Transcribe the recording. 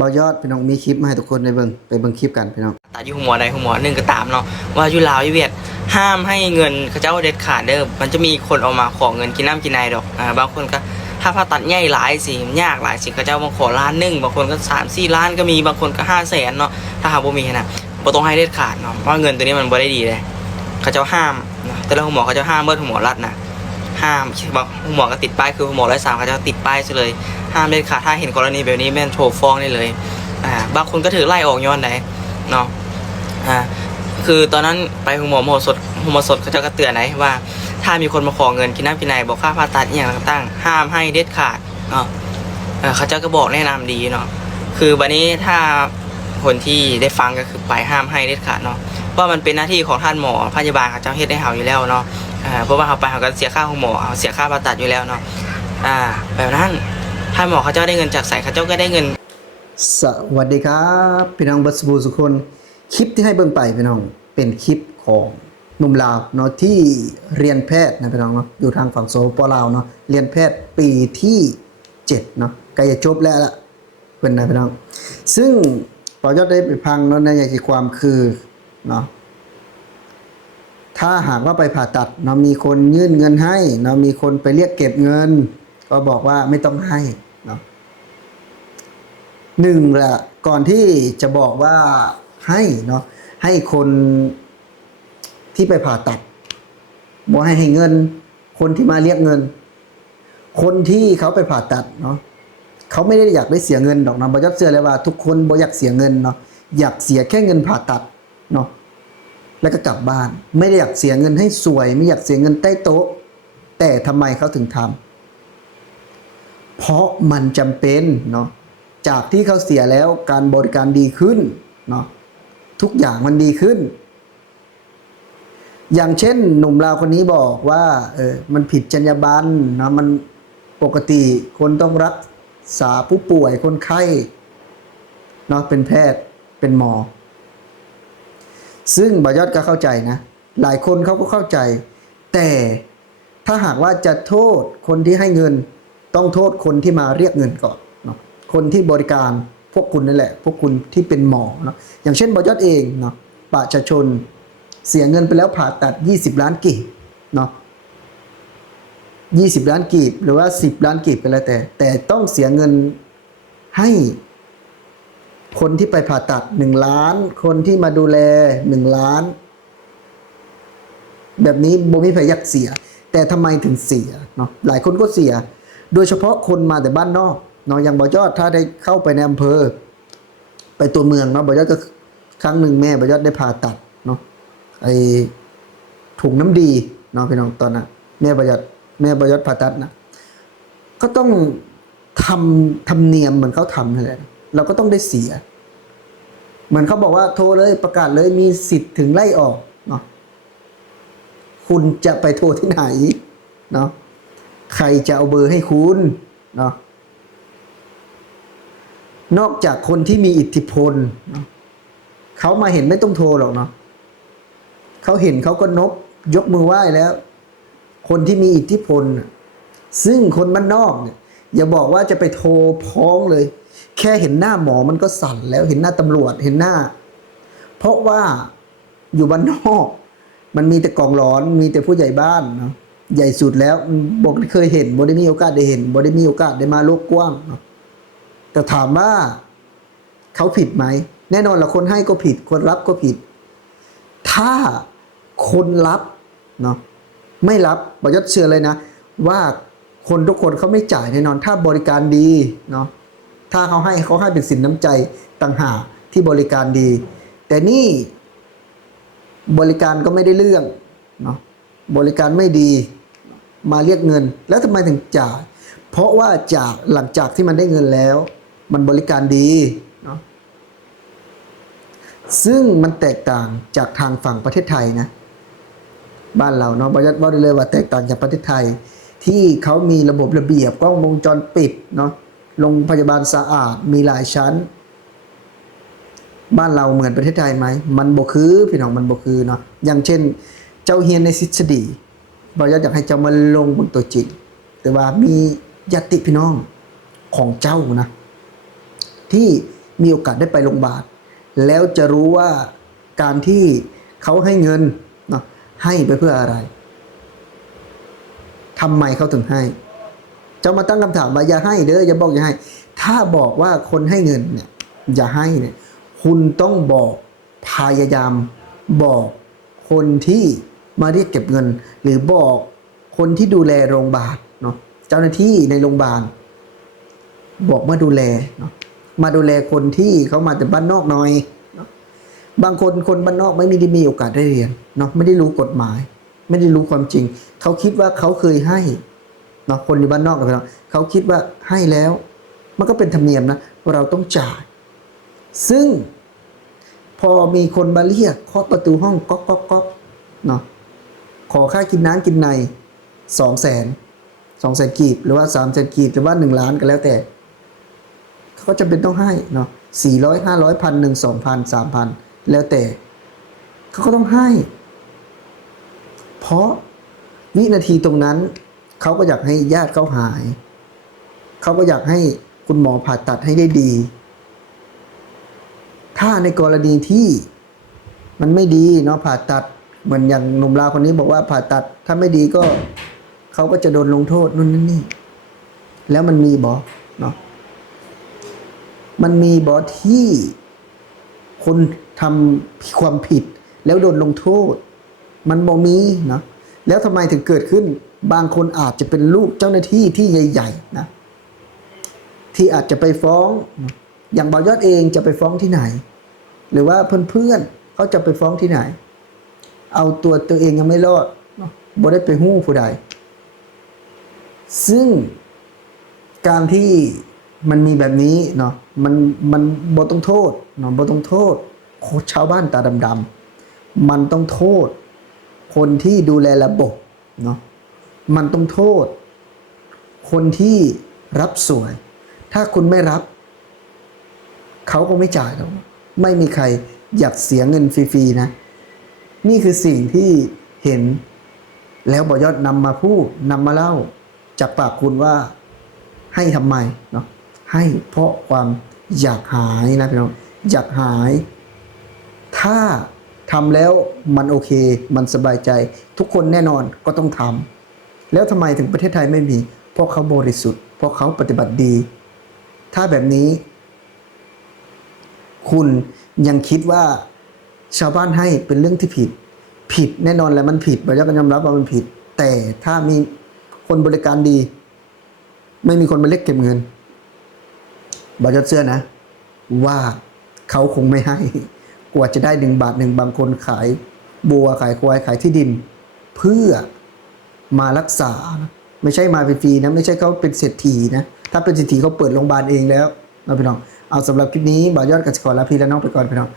บ่ยอดพี่น้องมีคลิปมาให้ทุกคนได้เบิ่งไปเบิ่งคลิปกันพี่น้องตาอยู่หัวใดหัวหนึ่งก็ตามเนาะว่าอยู่ลาวอยู่เวียดห้ามให้เงินเขาเจ้าเด็ดขาดเด้อมันจะมีคนออกมาขอเงินกินน้ำกินนายดอกอ่าบางคนก็ถ้าผ่าตัดใหญ่หลายสิยากหลายสิเขาเจ้าบางขอล้านหนึ่งบางคนก็สามสี่ล้านก็มีบางคนก็ห้าแสนเนาะถ้าหาบ่มีนะบ่ต้องให้เด็ดขาดเนาะเพราะเงินตัวนี้มันบ่ได้ดีเลยเขาเจ้าห้ามแต่ละหัวหมอเขาเจ้าห้ามเบิดหัวหมอรัฐนะ ห้ามบางหมอก็ติดป้ายคือหมอร้อยสามเขาจ้าติดป้ายซะเลย ห้ามเด็ดขาดถ้าเห็นกรณีแบบนี้แม่นโทรฟ้องได้เลยอ่าบางคนก็ถือไล่ออกย้อนไหนเนาะอ่าคือตอนนั้นไปหัวหมอโมโหสดหัวหมอสดเขาจะก็เตือนไหนว่า ถ้ามีคนมาขอเงินกินน้ำกินนายบอกค่าผ่าตัดอย่างต่างๆห้ามให้เด็ดขาดเนาะเขาจะก็บอกแนะนำดีเนาะคือวันนี้ถ้าคนที่ได้ฟังก็คือไปห้ามให้เด็ดขาดเนาะเพรามันเป็นหน้าที่ของท่านหมอพยาบาลเขาจ้าเฮ็ดได้เฮาอยู่แล้วเนาะ อ่าเพราะว่าเขาไปเขาก็เสียค่าของหมอเอาเสียค่าผ่าตัดอยู่แล้วเนาะอ่า แบบนั้นถ้าหมอเขาเจ้าได้เงินจากใส่เขาเจ้าก็ได้เงิน สวัสดีครับพี่น้องบัสบูสุคนคลิปที่ให้เบิ่งไปพี่น้องเป็นคลิปของหนุ่มลาวเนาะที่เรียนแพทย์นะพี่น้องเนาะอยู่ทางฝั่งโซปลาวเนาะเรียนแพทย์ปีที่เจ็ดเนาะใกล้จะจบแล้วละเพื่อนนะพี่น้องซึ่งปอยอดได้ไปพังเนาะในใจความคือเนาะ ถ้าหากว่าไปผ่าตัดเนาะมีคนยื่นเงินให้เนาะมีคนไปเรียกเก็บเงิน ก็บอกว่าไม่ต้องให้เนาะหนึ่งแหละก่อนที่จะบอกว่าให้เนาะให้คนที่ไปผ่าตัดบอกให้ให้เงิน คนที่มาเรียกเงิน คนที่เขาไปผ่าตัดเนาะเขาไม่ได้อยากได้เสียเงินดอกนะบอยอดเสื้อเลยว่าทุกคนบอยากเสียเงินเนาะอยากเสียแค่เงินผ่าตัดเนาะ แล้วก็กลับบ้าน ไม่ได้อยากเสียเงินให้สวย ไม่อยากเสียเงินใต้โต๊ะ แต่ทำไมเขาถึงทำเพราะมันจำเป็นเนาะจากที่เขาเสียแล้วการบริการดีขึ้นเนาะทุกอย่างมันดีขึ้น อย่างเช่น หนุ่มลาวคนนี้บอกว่าเออมันผิดจรรยาบรรณเนาะมันปกติคนต้องรักษาผู้ป่วยคนไข้เนาะเป็นแพทย์เป็นหมอ ซึ่งบายอดก็เข้าใจนะ หลายคนเขาก็เข้าใจ แต่ถ้าหากว่าจะโทษคนที่ให้เงิน ต้องโทษคนที่มาเรียกเงินก่อนเนาะคนที่บริการพวกคุณนั่นแหละ พวกคุณที่เป็นหมอเนาะอย่างเช่นบอยอดเองเนาะประชาชนเสียเงินไปแล้วผ่าตัด 20 ล้านกีบเนาะ20 ล้านกีบหรือว่า 10 ล้านกีบก็แล้วแต่ แต่ต้องเสียเงินให้ คนที่ไปผ่าตัด1ล้าน คนที่มาดูแล1ล้าน แบบนี้โบมีใครอยากเสีย แต่ทำไมถึงเสียเนาะหลายคนก็เสีย โดยเฉพาะคนมาแต่บ้านนอกเนาะอย่างบอยอดถ้าได้เข้าไปในอำเภอ ไปตัวเมืองเนาะบอยอดก็ครั้งหนึ่งแม่บอยอดได้ผ่าตัดเนาะไอถุงน้ำดีเนาะพี่น้องตอนนั้นแม่บอยอดแม่บอยอดผ่าตัดนะก็ต้องทำทำเนียมเหมือนเขาทำนั่นแหละ เราก็ต้องได้เสีย เหมือนเขาบอกว่าโทรเลยประกาศเลยมีสิทธิ์ถึงไล่ออกเนาะคุณจะไปโทรที่ไหนเนาะใครจะเอาเบอร์ให้คุณเนาะนอกจากคนที่มีอิทธิพลเนาะเขามาเห็นไม่ต้องโทรหรอกเนาะเขาเห็นเขาก็นบยกมือไหว้แล้ว คนที่มีอิทธิพล ซึ่งคนบ้านนอกเนี่ยอย่าบอกว่าจะไปโทรพ้องเลย แค่เห็นหน้าหมอมันก็สั่นแล้วเห็นหน้าตำรวจเห็นหน้า เพราะว่าอยู่บ้านนอก มันมีแต่กองร้อนมีแต่ผู้ใหญ่บ้านเนาะใหญ่สุดแล้วบอกเคยเห็นบ่ได้มีโอกาสได้เห็นบ่ได้มีโอกาสได้มาโลกกว้างเนาะแต่ถามว่าเขาผิดไหม แน่นอนละคนให้ก็ผิด คนรับก็ผิด ถ้าคนรับเนาะไม่รับบอยศเชื่อเลยนะ ว่าคนทุกคนเขาไม่จ่ายแน่นอน ถ้าบริการดีเนาะ ถ้าเขาให้เขาให้เป็นสินน้ำใจต่างหากที่บริการดี แต่นี่บริการก็ไม่ได้เรื่องเนาะบริการไม่ดีมาเรียกเงิน แล้วทำไมถึงจ่ายเพราะว่าจากหลังจากที่มันได้เงินแล้ว มันบริการดีเนาะซึ่งมันแตกต่างจากทางฝั่งประเทศไทยนะ บ้านเราเนาะบริษัทว่าได้เลยว่าแตกต่างจากประเทศไทย ที่เขามีระบบระเบียบกล้องวงจรปิดเนาะ โรงพยาบาลสะอาดมีหลายชั้น บ้านเราเหมือนประเทศไทยไหม มันบ่คือพี่น้องมันบ่คือเนาะอย่างเช่น เจ้าเฮียนในทฤษฎีบอยากให้เจ้ามาลงบนตัวจริง แต่ว่ามียติพี่น้องของเจ้านะ ที่มีโอกาสได้ไปโรงพยาบาลแล้วจะรู้ว่าการที่เขาให้เงินเนาะให้ไปเพื่ออะไรทำไมเขาถึงให้ จะมาตั้งคำถามว่าอย่าให้เด้ออย่าบอกอย่าให้ ถ้าบอกว่าคนให้เงินเนี่ยอย่าให้เนี่ยคุณต้องบอกพยายามบอกคนที่มาเรียกเก็บเงิน หรือบอกคนที่ดูแลโรงพยาบาลเนาะเจ้าหน้าที่ในโรงพยาบาล บอกมาดูแลเนาะมาดูแลคนที่เขามาจากบ้านนอกหน่อยเนาะบางคนคนบ้านนอกไม่มีได้มีโอกาสได้เรียนเนาะไม่ได้รู้กฎหมาย ไม่ได้รู้ความจริง เขาคิดว่าเขาเคยให้ เนาะคนในบ้านนอกนะเขาคิดว่าให้แล้ว มันก็เป็นธรรมเนียมนะว่าเราต้องจ่าย ซึ่งพอมีคนมาเรียกเคาะประตูห้องก๊อกก๊อกก๊อกเนาะขอค่ากินน้ำกินในสองแสนสองแสนกีบหรือว่าสามแสนกีบหรือว่าหนึ่งล้านก็แล้วแต่เขาก็จะเป็นต้องให้เนาะสี่ร้อยห้าร้อยพันหนึ่งสองพันสามพันแล้วแต่เขาก็ต้องให้ เพราะวินาทีตรงนั้น เขาก็อยากให้ญาติเขาหาย เขาก็อยากให้คุณหมอผ่าตัดให้ได้ดี ถ้าในกรณีที่มันไม่ดีเนาะผ่าตัดเหมือนอย่างหนุ่มลาวคนนี้บอกว่าผ่าตัดถ้าไม่ดีก็เขาก็จะโดนลงโทษนู่นนั่นนี่ แล้วมันมีบอเนาะมันมีบอที่คนทำความผิดแล้วโดนลงโทษ มันบ่มีเนาะแล้วทำไมถึงเกิดขึ้น บางคนอาจจะเป็นลูกเจ้าหน้าที่ที่ใหญ่ๆนะที่อาจจะไปฟ้องอย่างบอยอดเองจะไปฟ้องที่ไหน หรือว่าเพื่อนๆเขาจะไปฟ้องที่ไหน เอาตัวตัวเองยังไม่รอดบ่ได้ไปหู้ผู้ใด ซึ่งการที่มันมีแบบนี้เนาะมันมันบ่ต้องโทษเนาะบ่ต้องโทษโคชาวบ้านตาดำๆมันต้องโทษ คนที่ดูแลระบบเนาะ มันต้องโทษ คนที่รับสวย ถ้าคุณไม่รับ เขาก็ไม่จ่ายหรอกไม่มีใครอยากเสียเงินฟรีๆนะ นี่คือสิ่งที่เห็น แล้วบอยอดนำมาพูดนำมาเล่า จากปากคุณว่าให้ทำไมเนาะให้เพราะความอยากหายนะพี่น้องอยากหาย ถ้าทำแล้วมันโอเค มันสบายใจ ทุกคนแน่นอนก็ต้องทำ แล้วทำไมถึงประเทศไทยไม่มี เพราะเขาบริสุทธิ์ เพราะเขาปฏิบัติดี ถ้าแบบนี้ คุณยังคิดว่าชาวบ้านให้เป็นเรื่องที่ผิด ผิดแน่นอนแหล้วมันผิดบริษัทยอมรับว่ามันผิด แต่ถ้ามีคนบริการดี ไม่มีคนมาเล็กเก็บเงินบริษัทเชื่อนะ ว่าเขาคงไม่ให้ กว่าจะได้หนึ่งบาทหนึ่งบางคนขาย บัวขายควายขายที่ดิน เพื่อ มารักษา ไม่ใช่มาฟรีๆนะไม่ใช่เขาเป็นเศรษฐีนะถ้าเป็นเศรษฐีเขาเปิดโรงพยาบาลเองแล้วนะพี่น้องเอาสำหรับคลิปนี้บ่าวยอดกสิกรและพี่และน้องไปก่อนพี่น้อง